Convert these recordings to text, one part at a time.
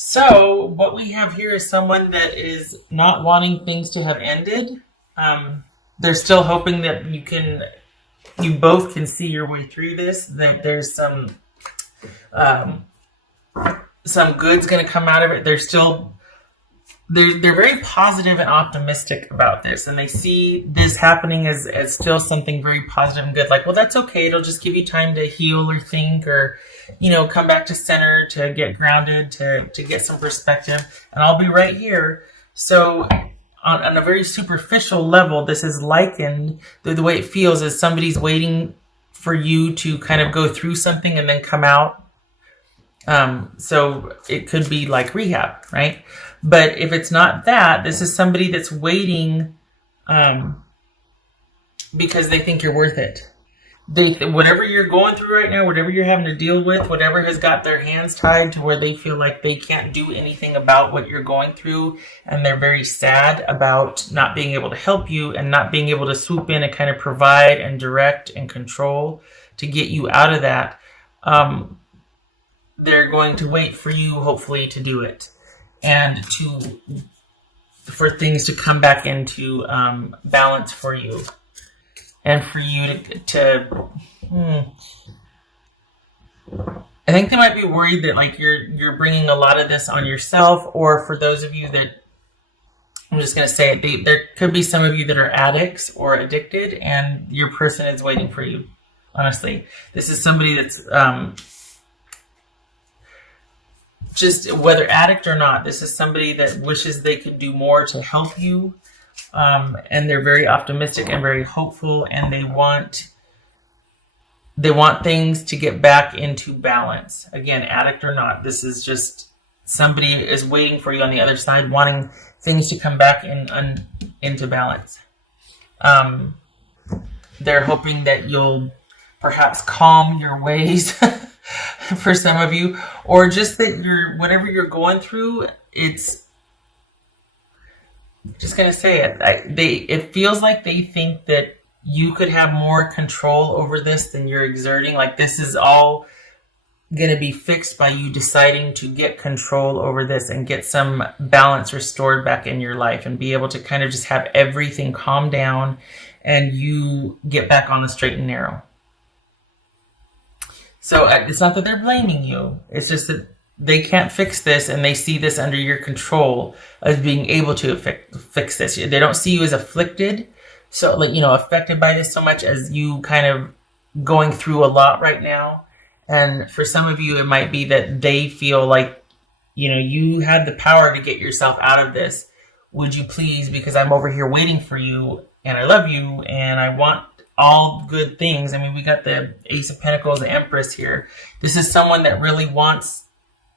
So what we have here is someone that is not wanting things to have ended. They're still hoping that you both can see your way through this. That there's um, some good's going to come out of it. They're very positive and optimistic about this, and they see this happening as still something very positive and good. Like, well, that's okay. It'll just give you time to heal or think, or come back to center, to get grounded, to get some perspective, and I'll be right here. So on a very superficial level, this is likened, the way it feels is somebody's waiting for you to kind of go through something and then come out. So it could be like rehab, right? But if it's not that, this is somebody that's waiting because they think you're worth it. Whatever you're going through right now, whatever you're having to deal with, whatever has got their hands tied to where they feel like they can't do anything about what you're going through, and they're very sad about not being able to help you and not being able to swoop in and kind of provide and direct and control to get you out of that. They're going to wait for you, hopefully, to do it and for things to come back into balance for you. And for you to I think they might be worried that like you're bringing a lot of this on yourself, or for those of you that, I'm just going to say it, there could be some of you that are addicts or addicted, and your person is waiting for you. Honestly, this is somebody that's just, whether addict or not, this is somebody that wishes they could do more to help you. And they're very optimistic and very hopeful, and they want things to get back into balance. Again, addict or not, this is just somebody is waiting for you on the other side, wanting things to come back into balance. They're hoping that you'll perhaps calm your ways for some of you, or just that whatever you're going through, it's just going to say it. It feels like they think that you could have more control over this than you're exerting. Like this is all going to be fixed by you deciding to get control over this and get some balance restored back in your life and be able to kind of just have everything calm down and you get back on the straight and narrow. So it's not that they're blaming you. It's just that they can't fix this, and they see this under your control as being able to fix this. They don't see you as afflicted, so affected by this so much as you kind of going through a lot right now. And for some of you, it might be that they feel like, you had the power to get yourself out of this. Would you please, because I'm over here waiting for you, and I love you, and I want all good things. I mean, we got the Ace of Pentacles, the Empress here. This is someone that really wants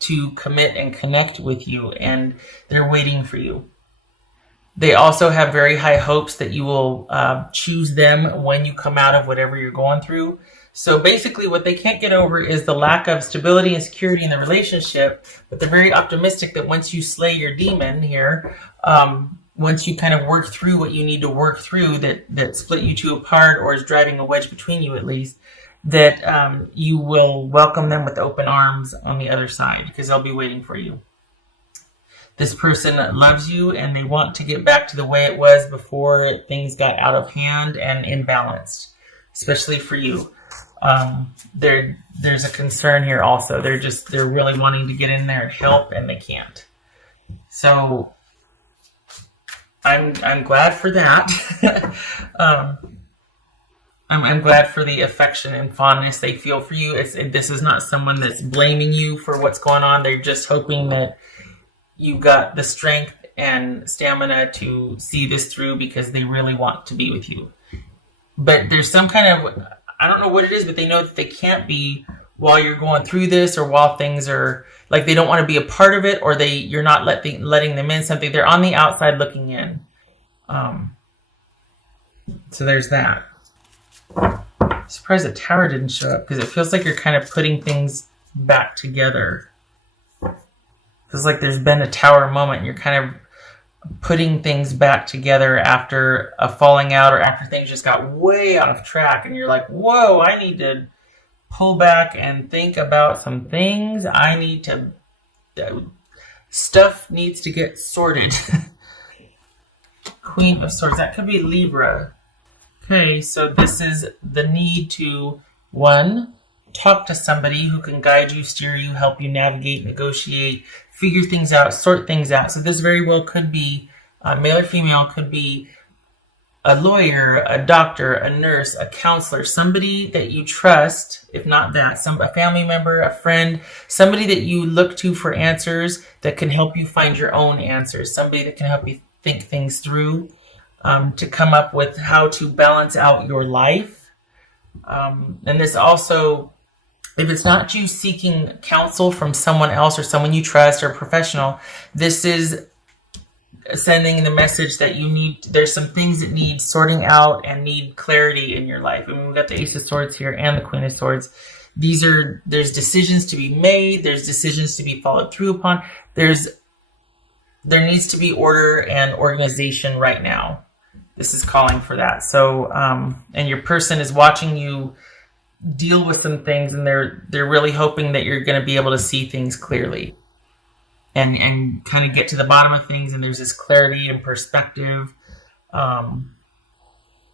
to commit and connect with you, and they're waiting for you. They also have very high hopes that you will choose them when you come out of whatever you're going through. So basically what they can't get over is the lack of stability and security in the relationship, but they're very optimistic that once you slay your demon here, once you kind of work through what you need to work through that split you two apart, or is driving a wedge between you at least, that you will welcome them with open arms on the other side, because they'll be waiting for you. This person loves you, and they want to get back to the way it was before things got out of hand and imbalanced, especially for you. There's a concern here also. They're really wanting to get in there and help, and they can't. So I'm glad for that. I'm glad for the affection and fondness they feel for you. This is not someone that's blaming you for what's going on. They're just hoping that you've got the strength and stamina to see this through, because they really want to be with you. But there's some kind of, I don't know what it is, but they know that they can't be while you're going through this, or while things are, like they don't want to be a part of it, or you're not letting them in something. They're on the outside looking in. So there's that. Surprised the Tower didn't show up, because it feels like you're kind of putting things back together. Feels like there's been a Tower moment. You're kind of putting things back together after a falling out, or after things just got way out of track, and you're like, whoa, I need to pull back and think about some things. I need to stuff needs to get sorted. Queen of Swords, that could be Libra. Okay, so this is the need to, one, talk to somebody who can guide you, steer you, help you navigate, negotiate, figure things out, sort things out. So this very well could be, male or female, could be a lawyer, a doctor, a nurse, a counselor, somebody that you trust, if not that, a family member, a friend, somebody that you look to for answers that can help you find your own answers, somebody that can help you think things through, to come up with how to balance out your life. And this also, if it's not you seeking counsel from someone else or someone you trust or a professional, this is sending the message that there's some things that need sorting out and need clarity in your life. I mean, we've got the Ace of Swords here and the Queen of Swords. There's decisions to be made. There's decisions to be followed through upon. There needs to be order and organization right now. This is calling for that. So, and your person is watching you deal with some things, and they're really hoping that you're going to be able to see things clearly and kind of get to the bottom of things. And there's this clarity and perspective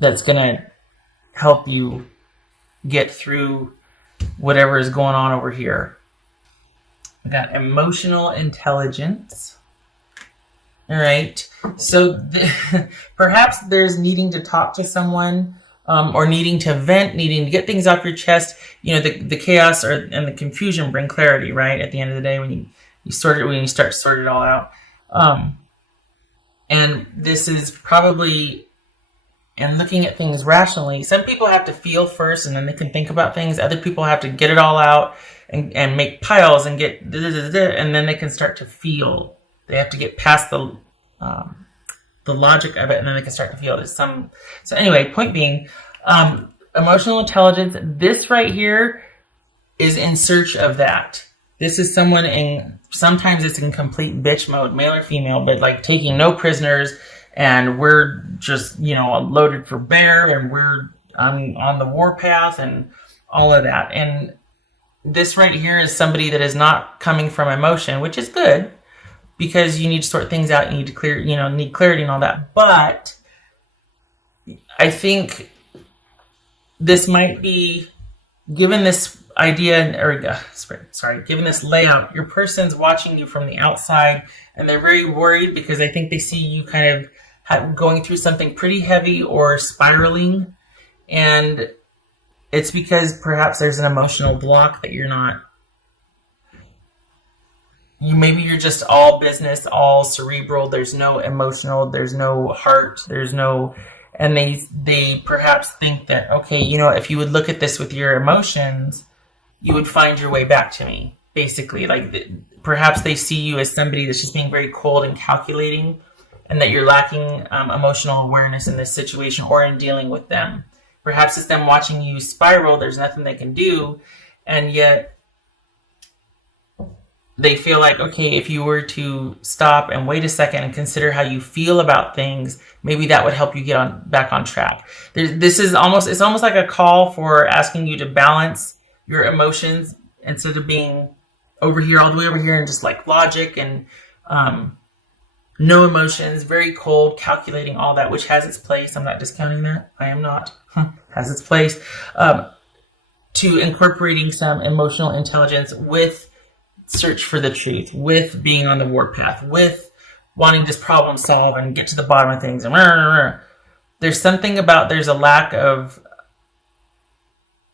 that's going to help you get through whatever is going on over here. We got emotional intelligence. All right. So perhaps there's needing to talk to someone, or needing to vent, needing to get things off your chest. You know, the chaos and the confusion bring clarity, right? At the end of the day, when you start to sort it all out. And this is probably, and looking at things rationally, some people have to feel first and then they can think about things. Other people have to get it all out and make piles and get, and then they can start to feel. They have to get past the logic of it, and then they can start to feel it. So anyway, point being, emotional intelligence, this right here is in search of that. This is someone sometimes it's in complete bitch mode, male or female, but like taking no prisoners, and we're just, loaded for bear, and we're on the warpath and all of that. And this right here is somebody that is not coming from emotion, which is good, because you need to sort things out, you need to clear, need clarity and all that. But I think this might be, given this idea, given this layout, your person's watching you from the outside, and they're very worried because I think they see you kind of going through something pretty heavy or spiraling. And it's because perhaps there's an emotional block that maybe you're just all business, all cerebral. There's no emotional, there's no heart, and they perhaps think that, okay, if you would look at this with your emotions, you would find your way back to me, basically. Like, perhaps they see you as somebody that's just being very cold and calculating, and that you're lacking emotional awareness in this situation or in dealing with them. Perhaps it's them watching you spiral, there's nothing they can do, and yet they feel like, okay, if you were to stop and wait a second and consider how you feel about things, maybe that would help you get back on track. It's almost like a call for asking you to balance your emotions instead of being over here, all the way over here, and just like logic and no emotions, very cold, calculating, all that, which has its place. I'm not discounting that. I am not. Has its place. To incorporating some emotional intelligence with search for the truth, with being on the warpath, with wanting to problem solve and get to the bottom of things. There's something about, there's a lack of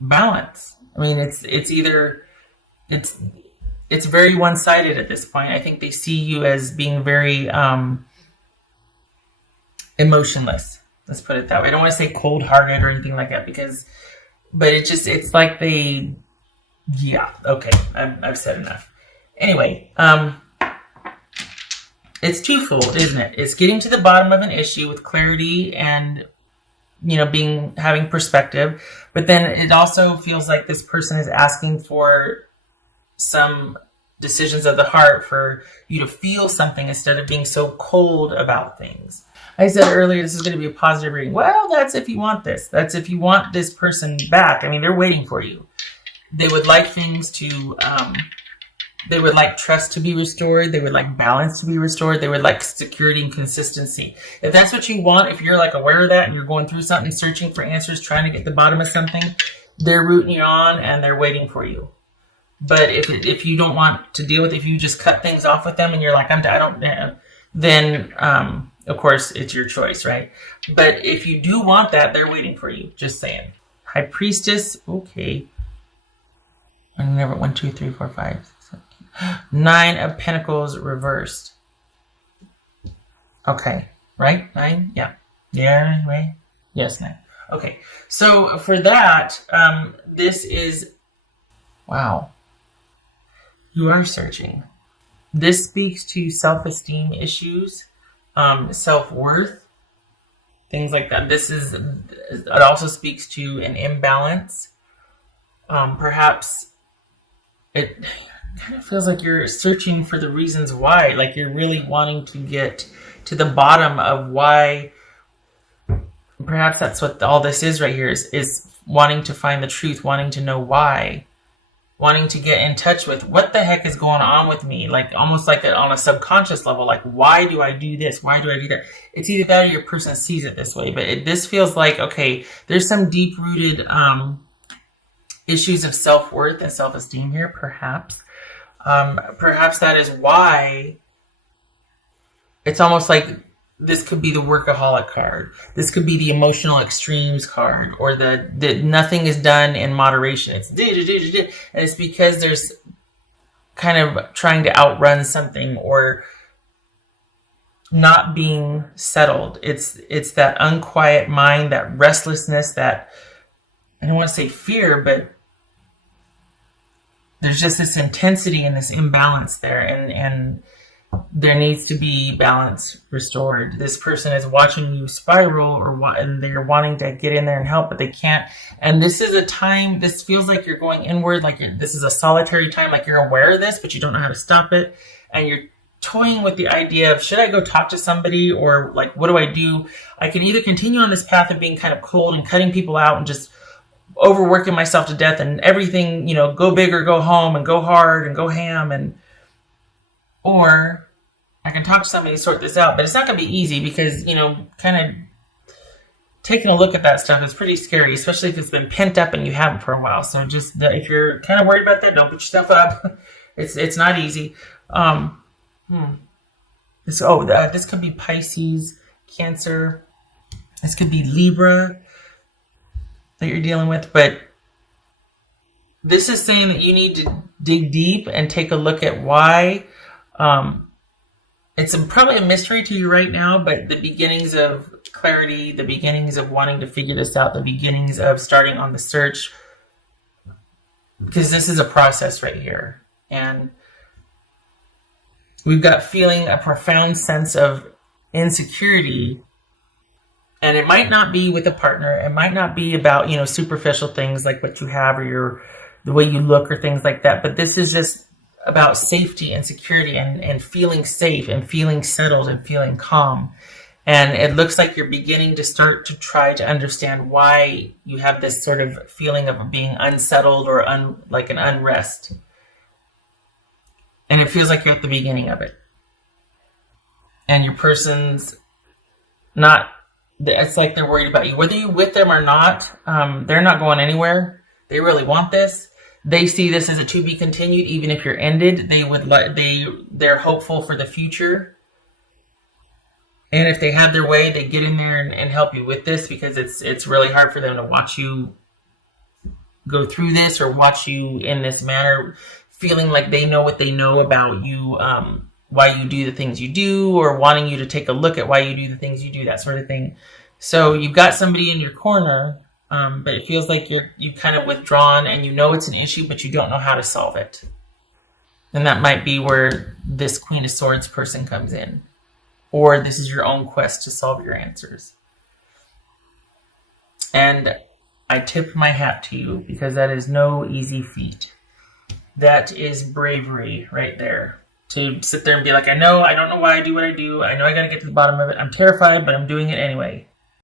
balance. I mean, it's very one-sided at this point. I think they see you as being very emotionless. Let's put it that way. I don't want to say cold-hearted or anything like that, but it's like okay, I've said enough. Anyway, it's twofold, isn't it? It's getting to the bottom of an issue with clarity and, having perspective. But then it also feels like this person is asking for some decisions of the heart, for you to feel something instead of being so cold about things. I said earlier, this is going to be a positive reading. Well, that's if you want this. That's if you want this person back. I mean, they're waiting for you. They would like things to They would like trust to be restored. They would like balance to be restored. They would like security and consistency. If that's what you want, if you're like aware of that and you're going through something, searching for answers, trying to get to the bottom of something, they're rooting you on and they're waiting for you. But if you don't want to deal with it, if you just cut things off with them and you're like, I don't, then of course it's your choice, right? But if you do want that, they're waiting for you. Just saying. High Priestess, okay. I never 1, 2, 3, 4, 5, 6, 7, 8. 9 of Pentacles reversed. Okay, right? 9, yeah, yeah, right. Yes, 9. Okay, so for that, this is wow. You are searching. This speaks to self-esteem issues, self-worth, things like that. It also speaks to an imbalance. Perhaps it kind of feels like you're searching for the reasons why, like you're really wanting to get to the bottom of why. Perhaps that's what all this is right here, is wanting to find the truth, wanting to know why. Wanting to get in touch with what the heck is going on with me, like almost like on a subconscious level, like why do I do this? Why do I do that? It's either that or your person sees it this way, but this feels like, okay, there's some deep-rooted issues of self-worth and self-esteem here, perhaps. Perhaps that is why it's almost like this could be the workaholic card. This could be the emotional extremes card, or the nothing is done in moderation. It's and it's because there's kind of trying to outrun something or not being settled. It's that unquiet mind, that restlessness, that I don't want to say fear, but there's just this intensity and this imbalance there, and there needs to be balance restored. This person is watching you spiral, and they're wanting to get in there and help, but they can't. And this is a time, this feels like you're going inward, like this is a solitary time, like you're aware of this, but you don't know how to stop it. And you're toying with the idea of, should I go talk to somebody, or like, what do I do? I can either continue on this path of being kind of cold and cutting people out and just overworking myself to death and everything, go big or go home and go hard and go ham, or I can talk to somebody to sort this out. But it's not going to be easy because, kind of taking a look at that stuff is pretty scary, especially if it's been pent up and you haven't for a while. So just if you're kind of worried about that, don't put yourself up. It's not easy. This could be Pisces, Cancer. This could be Libra that you're dealing with. But this is saying that you need to dig deep and take a look at why. It's probably a mystery to you right now, but the beginnings of clarity, the beginnings of wanting to figure this out, the beginnings of starting on the search, because this is a process right here. And we've got feeling a profound sense of insecurity, and it might not be with a partner. It might not be about, superficial things like what you have or the way you look or things like that. But this is just about safety and security and feeling safe and feeling settled and feeling calm. And it looks like you're beginning to start to try to understand why you have this sort of feeling of being unsettled or like an unrest. And it feels like you're at the beginning of it. And your person's not, it's like they're worried about you. Whether you're with them or not, they're not going anywhere. They really want this. They see this as a to be continued, even if you're ended. They're hopeful for the future. And if they have their way, they get in there and help you with this, because it's really hard for them to watch you go through this or watch you in this manner, feeling like they know what they know about you, why you do the things you do, or wanting you to take a look at why you do the things you do, that sort of thing. So you've got somebody in your corner, but it feels like you've kind of withdrawn and you know it's an issue, but you don't know how to solve it. And that might be where this Queen of Swords person comes in. Or this is your own quest to solve your answers. And I tip my hat to you, because that is no easy feat. That is bravery right there. To sit there and be like, I don't know why I do what I do. I know I got to get to the bottom of it. I'm terrified, but I'm doing it anyway.